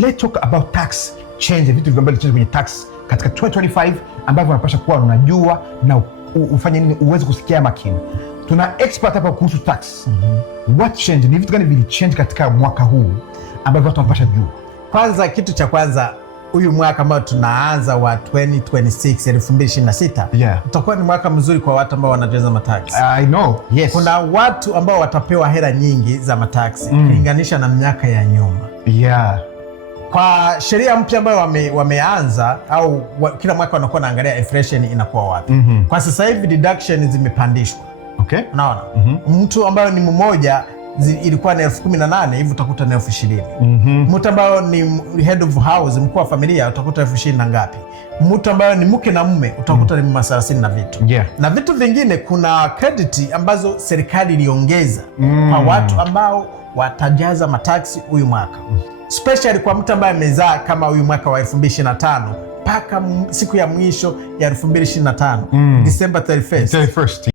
let's talk about tax change, vitu ambavyo change kwenye tax katika 2025 ambavyo unapaswa kuwa unajua na ufanye nini uweze kusikia makini. Tuna expert hapa kuhusu tax. What change? Ni vitu gani vili change katika mwaka huu ambavyo watu wanapaswa jua? Kwanza, kitu cha kwanza, huyu mwaka ambao tunaanza wa 2026 2026 utakuwa ni mwaka mzuri kwa watu ambao wanatoza matax. I know. Yes. Kuna watu ambao watapewa hela nyingi za matax kulinganisha na miaka ya nyuma. Kwa sheria mpya ambayo wameanza au kila mwaka wanakuwa naangalia inflation inakuwa wapi. Kwa sasa hivi deduction zimepandishwa. Okay. Unaona? Mtu ambayo ni mmoja ilikuwa ni 18,000 hivi utakuta ni 20,000. Mtu ambayo ni head of house, mkuu wa familia, utakuta 20,000 na ngapi. Mtu ambayo ni mke na mume utakuta ni 30 na vitu. Na vitu vingine, kuna credit ambazo serikali iliongeza kwa watu ambao watajaza mataksi huyu mwaka. Especially kwa mtu ambaye amezaa kama huyu mwaka wa 2025 mpaka siku ya mwisho ya 2025 December 31st.